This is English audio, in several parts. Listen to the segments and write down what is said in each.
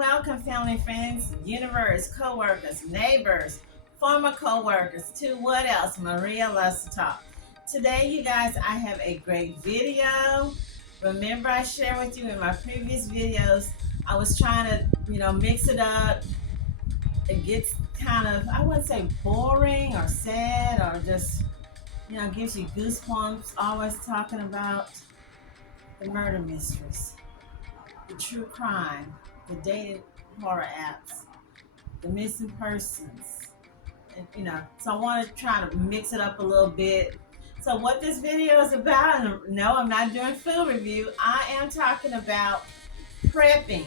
Welcome, family, friends, universe, co-workers, neighbors, former co-workers, to what else? Maria loves to talk. Today, you guys, I have a great video. Remember, I shared with you in my previous videos, I was trying to, mix it up. It gets kind of, I wouldn't say boring or sad or just, gives you goosebumps, always talking about the murder mysteries, the true crime, the dated horror apps, the missing persons, and so I want to try to mix it up a little bit. So what this video is about, and no, I'm not doing food review. I am talking about prepping.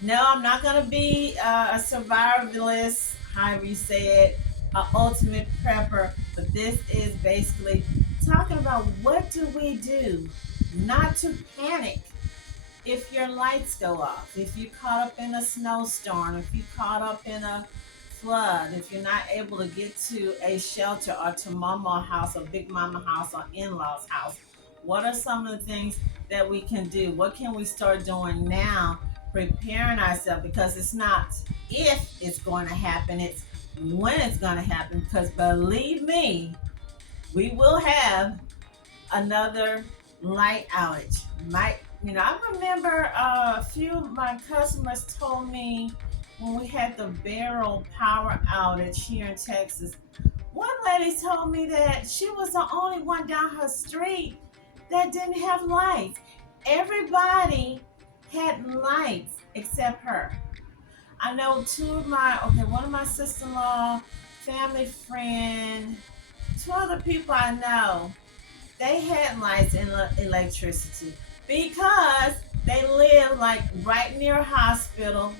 No, I'm not going to be a survivalist, however you say it, an ultimate prepper, but this is basically talking about what do we do not to panic if your lights go off, if you're caught up in a snowstorm, if you're caught up in a flood, if you're not able to get to a shelter or to mama house or big mama house or in-laws house, what are some of the things that we can do? What can we start doing now, preparing ourselves? Because it's not if it's going to happen, it's when it's going to happen. Because believe me, we will have another light outage. I remember a few of my customers told me when we had the Barrel power outage here in Texas. One lady told me that she was the only one down her street that didn't have lights. Everybody had lights except her. I know one of my sister-in-law, family friend, two other people I know, they had lights and electricity because they live like right near a hospital.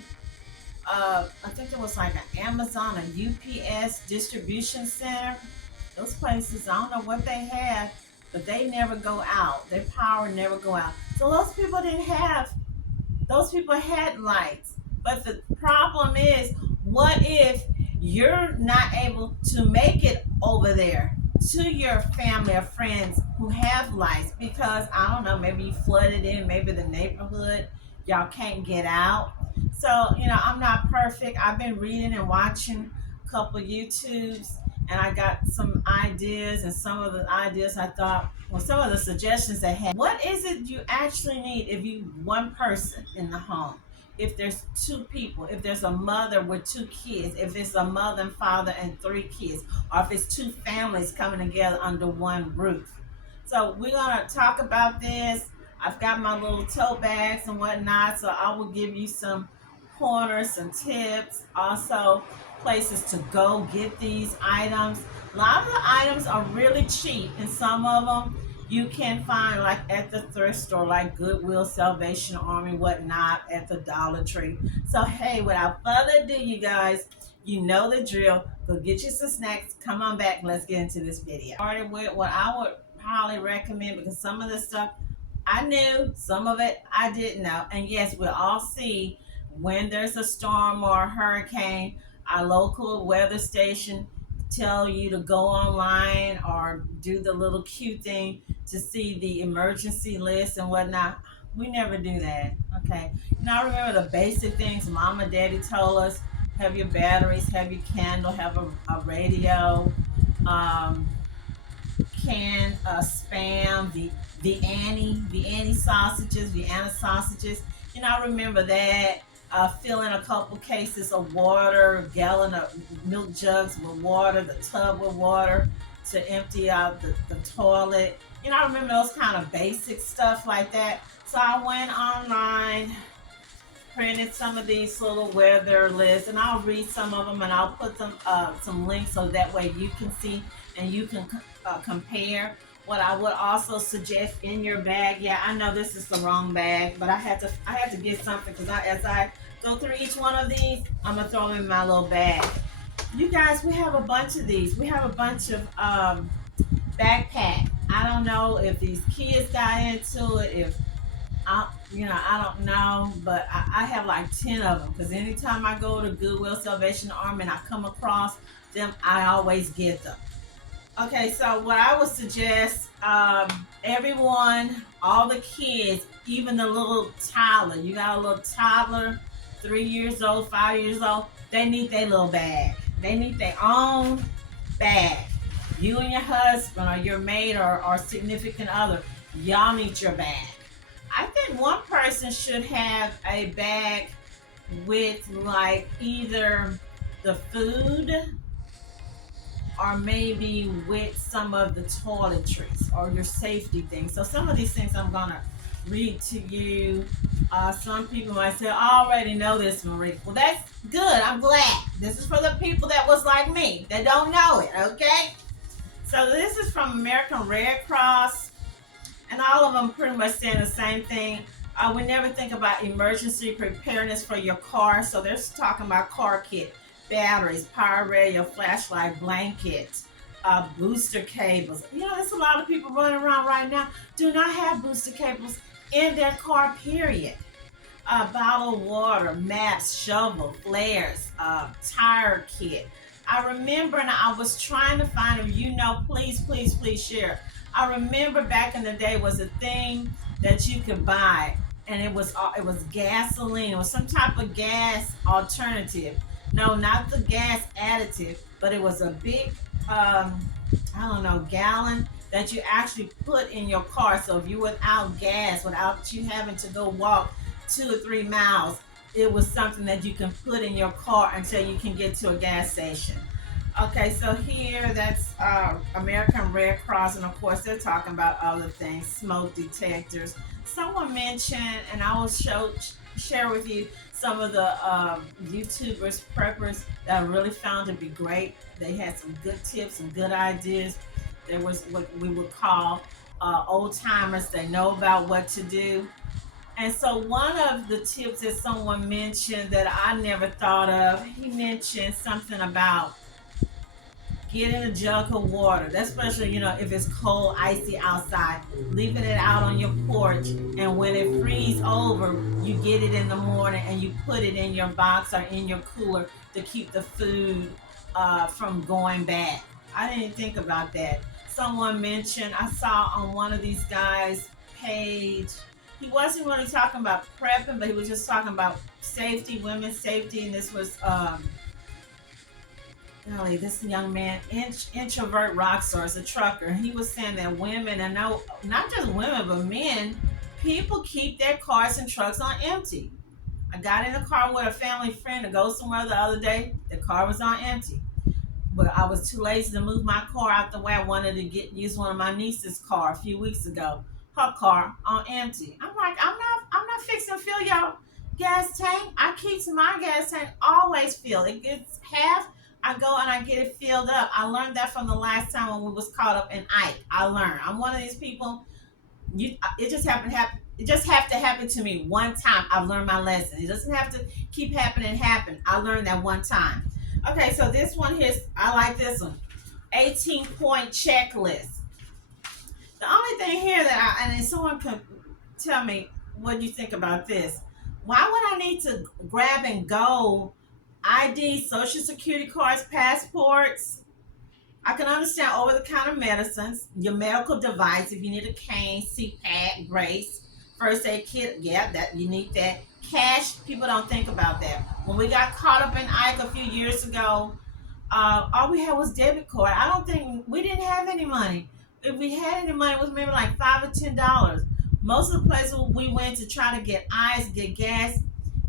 I think it was like an Amazon, a UPS distribution center. Those places, I don't know what they have, but they never go out. Their power never go out. So those people had lights. But the problem is, what if you're not able to make it over there to your family or friends who have lights because I don't know, maybe you flooded in, maybe the neighborhood, y'all can't get out. So, I'm not perfect. I've been reading and watching a couple YouTubes and I got some ideas, and some of the ideas I thought, well, some of the suggestions they had. What is it you actually need if you one person in the home? If there's two people, if there's a mother with two kids, if it's a mother and father and three kids, or if it's two families coming together under one roof. So we're gonna talk about this. I've got my little tote bags and whatnot, so I will give you some pointers, some tips, also places to go get these items. A lot of the items are really cheap, and some of them you can find like at the thrift store, like Goodwill, Salvation Army, whatnot, at the Dollar Tree. So hey, without further ado, you guys, you know the drill. Go get you some snacks. Come on back and let's get into this video. Started with what I would highly recommend, because some of the stuff I knew, some of it I didn't know. And yes, we'll all see when there's a storm or a hurricane, our local weather station tell you to go online or do the little cute thing to see the emergency list and whatnot. We never do that. Okay. Now remember the basic things mama and daddy told us: have your batteries, have your candle, have a radio, um, canned spam, the Annie sausages, the Anna sausages. I remember that. Fill in a couple cases of water, a gallon of milk jugs with water, the tub with water to empty out the toilet. I remember those kind of basic stuff like that. So I went online, printed some of these little weather lists, and I'll read some of them and I'll put them some links so that way you can see and you can compare. What I would also suggest in your bag, yeah, I know this is the wrong bag, but I had to get something, because as I go through each one of these, I'm gonna throw them in my little bag. You guys, we have a bunch of these. We have a bunch of backpack. I don't know if these kids got into it, if I don't know, but I have like 10 of them, because anytime I go to Goodwill, Salvation Army, and I come across them, I always get them. Okay, so what I would suggest, everyone, all the kids, even the little toddler, you got a little toddler, 3 years old, 5 years old, they need their little bag. They need their own bag. You and your husband or your mate or significant other, y'all need your bag. I think one person should have a bag with like either the food or maybe with some of the toiletries or your safety things. So some of these things I'm gonna read to you. Some people might say, I already know this, Marie. Well, that's good. I'm glad. This is for the people that was like me that don't know it, okay? So this is from American Red Cross, and all of them pretty much saying the same thing. We never think about emergency preparedness for your car. So they're talking about car kit, batteries, power radio, flashlight, blankets, booster cables. You know, there's a lot of people running around right now do not have booster cables in their car, period. Bottled water, maps, shovel, flares, tire kit. I remember, and I was trying to find them. You know, please share. I remember back in the day was a thing that you could buy, and it was gasoline or some type of gas alternative. No, not the gas additive, but it was a big, I don't know, gallon that you actually put in your car. So if you without gas, without you having to go walk 2 or 3 miles, it was something that you can put in your car until you can get to a gas station. Okay, so here that's American Red Cross, and of course they're talking about other things, smoke detectors. Someone mentioned, and I will share with you some of the YouTubers, preppers that I really found to be great. They had some good tips and good ideas. There was what we would call old timers. They know about what to do. And so one of the tips that someone mentioned that I never thought of, he mentioned something about getting a jug of water, especially if it's cold, icy outside, leaving it out on your porch, and when it freezes over, you get it in the morning and you put it in your box or in your cooler to keep the food from going bad. I didn't think about that. Someone mentioned, I saw on one of these guys' page, he wasn't really talking about prepping, but he was just talking about safety, women's safety, and this was golly, this young man, introvert rock star, is a trucker. He was saying that women, and no, not just women, but men, people keep their cars and trucks on empty. I got in a car with a family friend to go somewhere the other day. The car was on empty, but I was too lazy to move my car out the way. I wanted to use one of my niece's car a few weeks ago. Her car on empty. I'm like, I'm not fixing to fill your gas tank. I keep my gas tank always filled. It gets half. I go and I get it filled up. I learned that from the last time when we was caught up in Ike. I learned. I'm one of these people. It just happened to happen. It just have to happen to me one time. I've learned my lesson. It doesn't have to keep happening. I learned that one time. Okay, so this one here, I like this one. 18-point checklist. The only thing here that and then someone can tell me what you think about this. Why would I need to grab and go ID, social security cards, passports? I can understand over the counter medicines, your medical device, if you need a cane, CPAP, brace, first aid kit, yeah, that you need that. Cash, people don't think about that. When we got caught up in Ike a few years ago, all we had was debit card. I don't think we didn't have any money. If we had any money, it was maybe like $5 or $10. Most of the places we went to try to get ice, get gas,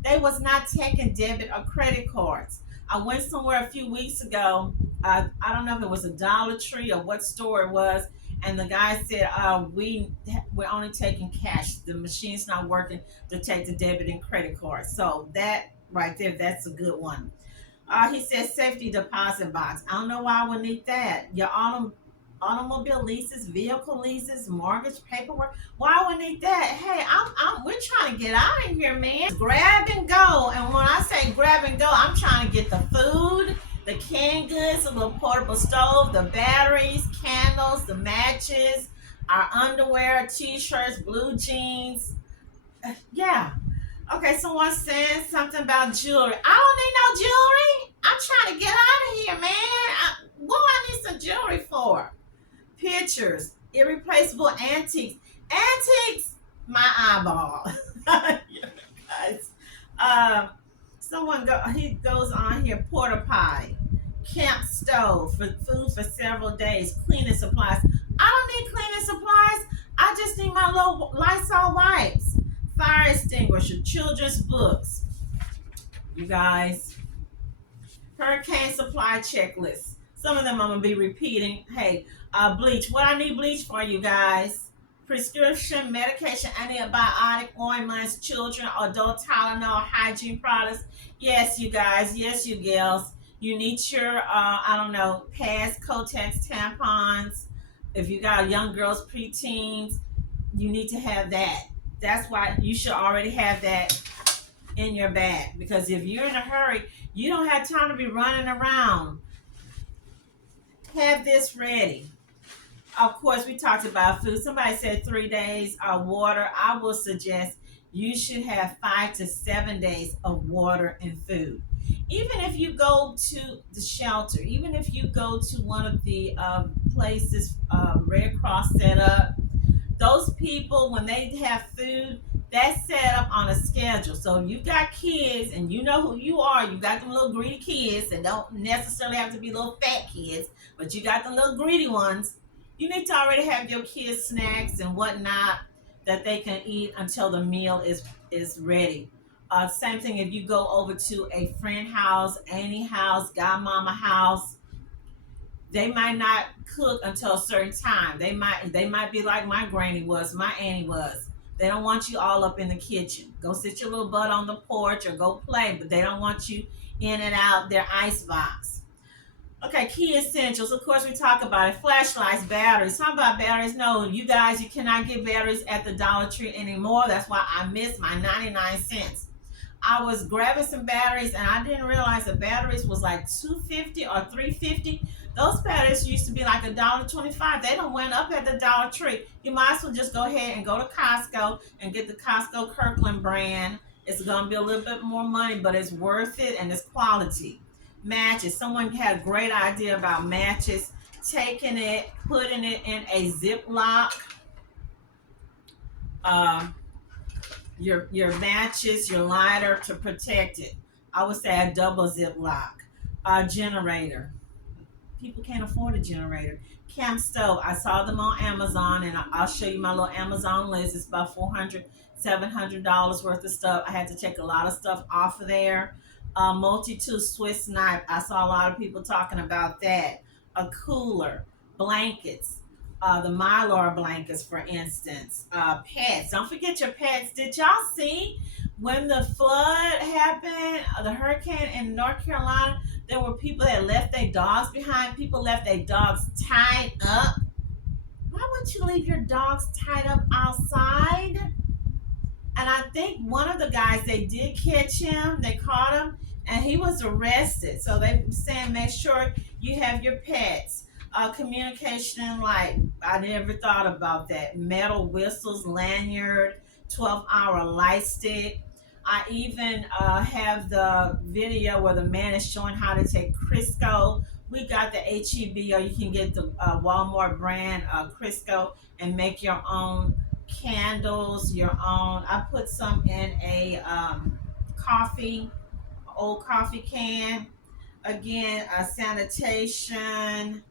they was not taking debit or credit cards. I went somewhere a few weeks ago. I don't know if it was a Dollar Tree or what store it was, and the guy said, we're only taking cash. The machine's not working to take the debit and credit cards. So that right there, that's a good one. He says safety deposit box. I don't know why I would need that. Your automobile leases, vehicle leases, mortgage paperwork. Why would I need that? Hey, we're trying to get out of here, man. Grab and go. And when I say grab and go, I'm trying to get the food, the canned goods, the little portable stove, the batteries, candles, the matches, our underwear, t-shirts, blue jeans. Yeah. Okay, someone saying something about jewelry. I don't need no jewelry. I'm trying to get out of here, man. What do I need some jewelry for? Pictures, irreplaceable antiques. Antiques, my eyeball. You guys. He goes on here, porta potty, camp stove for food for several days, cleaning supplies. I don't need cleaning supplies. I just need my little Lysol wipes, fire extinguisher, children's books. You guys, hurricane supply checklist. Some of them I'm gonna be repeating. Hey, bleach. What I need bleach for, you guys? Prescription medication, antibiotic ointments, children, adult Tylenol, hygiene products. Yes, you guys. Yes, you girls. You need your I don't know, pads, Kotex, tampons. If you got young girls, preteens, you need to have that. That's why you should already have that in your bag, because if you're in a hurry, you don't have time to be running around. Have this ready. Of course, we talked about food. Somebody said 3 days of water. I will suggest you should have 5 to 7 days of water and food. Even if you go to the shelter, even if you go to one of the places Red Cross set up, those people, when they have food, that's set up on a schedule. So if you got kids and you know who you are, you got them little greedy kids that don't necessarily have to be little fat kids, but you got the little greedy ones. You need to already have your kids snacks and whatnot that they can eat until the meal is ready. Same thing if you go over to a friend house, auntie house, godmama house, they might not cook until a certain time. They might be like my granny was, my auntie was. They don't want you all up in the kitchen. Go sit your little butt on the porch or go play, but they don't want you in and out their ice box. Okay, key essentials. Of course, we talk about it. Flashlights, batteries. Talk about batteries. No, you guys, you cannot get batteries at the Dollar Tree anymore. That's why I missed my 99 cents. I was grabbing some batteries and I didn't realize the batteries was like 250 or 350. Those batteries used to be like $1.25. They don't went up at the Dollar Tree. You might as well just go ahead and go to Costco and get the Costco Kirkland brand. It's gonna be a little bit more money, but it's worth it and it's quality. Matches. Someone had a great idea about matches. Taking it, putting it in a Ziploc. Uh, your matches, your lighter to protect it. I would say a double Ziploc. A generator. People can't afford a generator. Camp stove. I saw them on Amazon, and I'll show you my little Amazon list. It's about $400, $700 worth of stuff. I had to take a lot of stuff off of there. Multi-tool Swiss knife. I saw a lot of people talking about that. A cooler, blankets, the Mylar blankets, for instance. Pets. Don't forget your pets. Did y'all see when the flood happened, the hurricane in North Carolina? There were people that left their dogs behind. People left their dogs tied up. Why would you leave your dogs tied up outside? And I think one of the guys, they did catch him. They caught him, and he was arrested. So they saying make sure you have your pets. Communication light. I never thought about that. Metal whistles, lanyard, 12-hour light stick. I even have the video where the man is showing how to take Crisco. We got the HEB, or you can get the Walmart brand Crisco and make your own candles, your own. I put some in a coffee, old coffee can. Again, sanitation,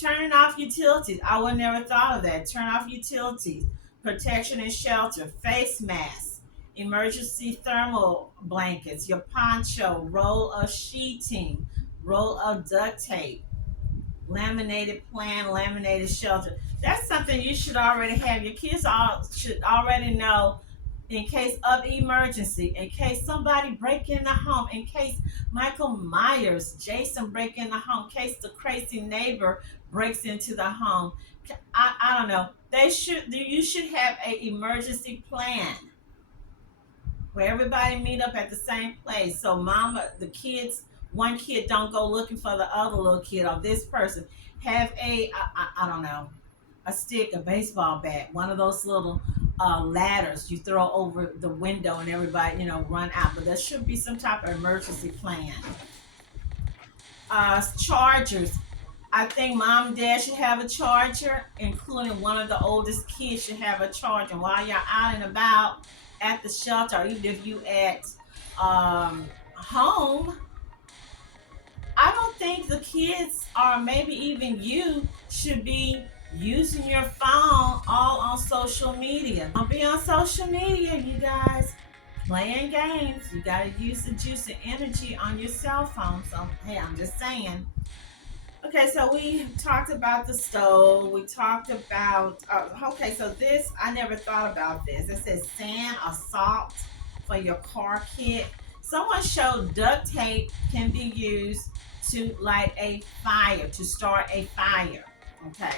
turning off utilities. I would never thought of that. Turn off utilities, protection and shelter, face masks, emergency thermal blankets, your poncho, roll of sheeting, roll of duct tape, laminated plan, laminated shelter. That's something you should already have. Your kids all should already know, in case of emergency, in case somebody break in the home, in case Michael Myers, Jason break in the home, in case the crazy neighbor breaks into the home. I don't know. You should have a emergency plan where everybody meet up at the same place. So mama, the kids, one kid don't go looking for the other little kid or this person. Have I don't know, a stick, a baseball bat, one of those little ladders you throw over the window and everybody, run out. But there should be some type of emergency plan. Chargers. I think mom and dad should have a charger, including one of the oldest kids should have a charger. And while you're out and about at the shelter, or even if you at home, I don't think the kids or maybe even you should be using your phone all on social media. Don't be on social media, you guys. Playing games. You got to use the juice and energy on your cell phone. So, hey, I'm just saying. Okay, so we talked about the stove. We talked about, okay, so this, I never thought about this. It says sand or salt for your car kit. Someone showed duct tape can be used to light a fire, to start a fire. Okay,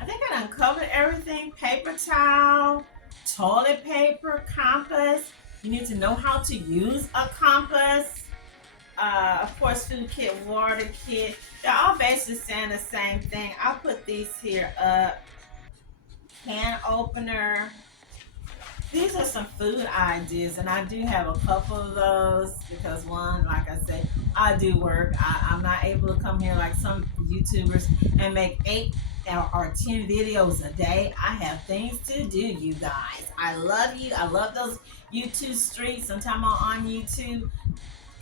I think I uncovered everything. Paper towel, toilet paper, compass. You need to know how to use a compass. Of course, food kit, water kit. They're all basically saying the same thing. I'll put these here up. Can opener. These are some food ideas, and I do have a couple of those because one, like I said, I do work. I'm not able to come here like some YouTubers and make 8 or 10 videos a day. I have things to do, you guys. I love you. I love those YouTube streets. Sometimes I'm on YouTube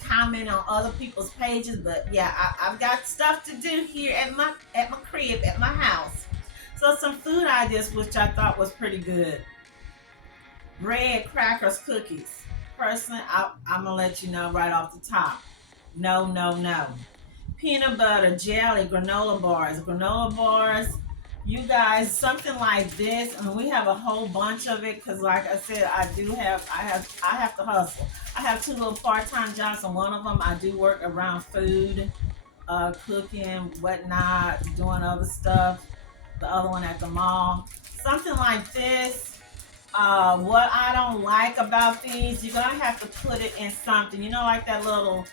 comment on other people's pages, but yeah, I've got stuff to do here at my crib, at my house. So some food ideas which I thought was pretty good. Bread, crackers, cookies. Personally, I'm gonna let you know right off the top. No, no, no. Peanut butter, jelly, granola bars. Granola bars, you guys, something like this. I mean, we have a whole bunch of it because, like I said, I have to hustle. I have 2 little part-time jobs, and one of them I do work around food, cooking, whatnot, doing other stuff. The other one at the mall. Something like this. What I don't like about these, you're gonna have to put it in something. You know, like that little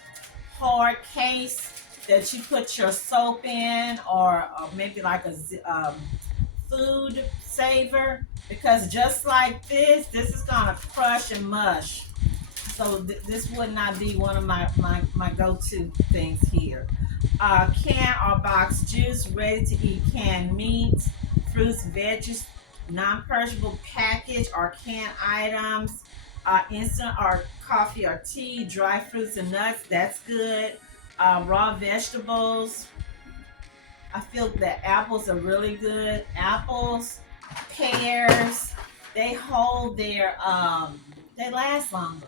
hard case that you put your soap in, or maybe like a food saver, because just like this is gonna crush and mush. So this would not be one of my go-to things here. Can or box juice, ready to eat canned meats, fruits, veggies, non-perishable package or canned items, instant or coffee or tea, dry fruits and nuts. That's good. Raw vegetables. I feel that apples are really good. Apples, pears, they hold they last longer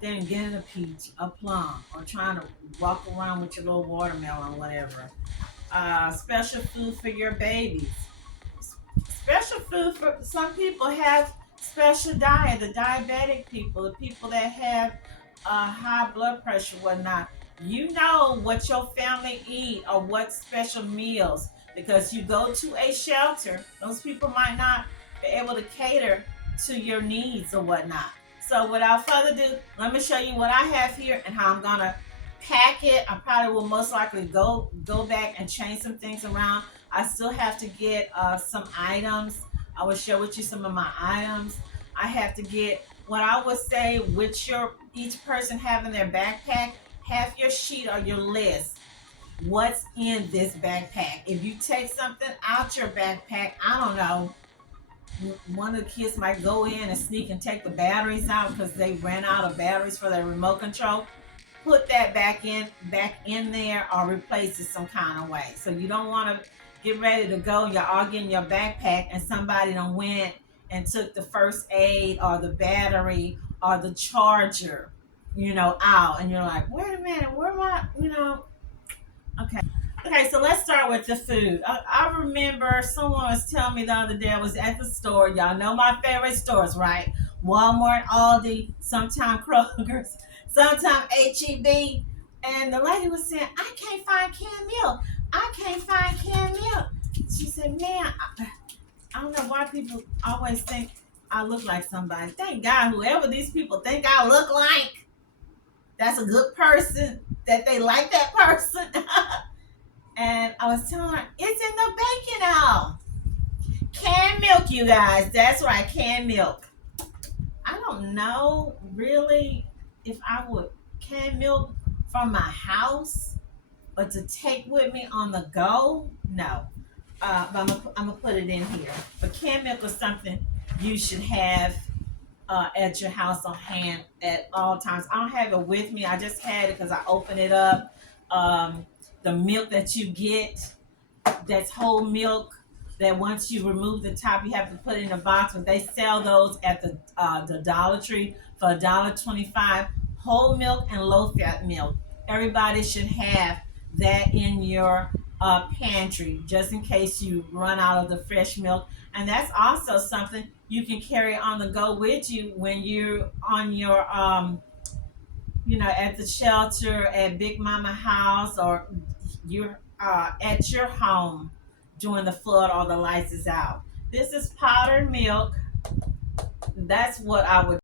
than getting a peach, a plum, or trying to walk around with your little watermelon, whatever. Special food for your babies. Special food for some people have special diet. The diabetic people, the people that have high blood pressure, whatnot. You know what your family eat or what special meals, because you go to a shelter. Those people might not be able to cater to your needs or whatnot. So without further ado, let me show you what I have here and how I'm gonna pack it. I probably will most likely go back and change some things around. I still have to get some items. I will share with you some of my items. I have to get what I would say with your each person having their backpack. Have your sheet or your list. What's in this backpack? If you take something out your backpack, I don't know. One of the kids might go in and sneak and take the batteries out because they ran out of batteries for their remote control. Put that back in there or replace it some kind of way. So you don't want to get ready to go. You're all getting your backpack and somebody done went and took the first aid or the battery or the charger, out. And you're like, wait a minute, where am I? Okay. Okay, so let's start with the food. I remember someone was telling me the other day, I was at the store. Y'all know my favorite stores, right? Walmart, Aldi, sometime Kroger's, sometime HEB. And the lady was saying, I can't find canned milk. I can't find canned milk. She said, man, I don't know why people always think I look like somebody. Thank God, whoever these people think I look like, that's a good person, that they like that person. And I was telling her, it's in the baking aisle. Canned milk, you guys. That's right, canned milk. I don't know really if I would can milk from my house, but to take with me on the go, no. But I'm gonna put it in here. But canned milk is something you should have at your house on hand at all times. I don't have it with me. I just had it because I opened it up. The milk that you get, that's whole milk, that once you remove the top you have to put it in a box, but they sell those at the Dollar Tree for $1.25. Whole milk and low fat milk. Everybody should have that in your pantry just in case you run out of the fresh milk. And that's also something you can carry on the go with you when you're on your at the shelter, at Big Mama house, or you're at your home during the flood or the lights is out. This is powdered milk. That's what I would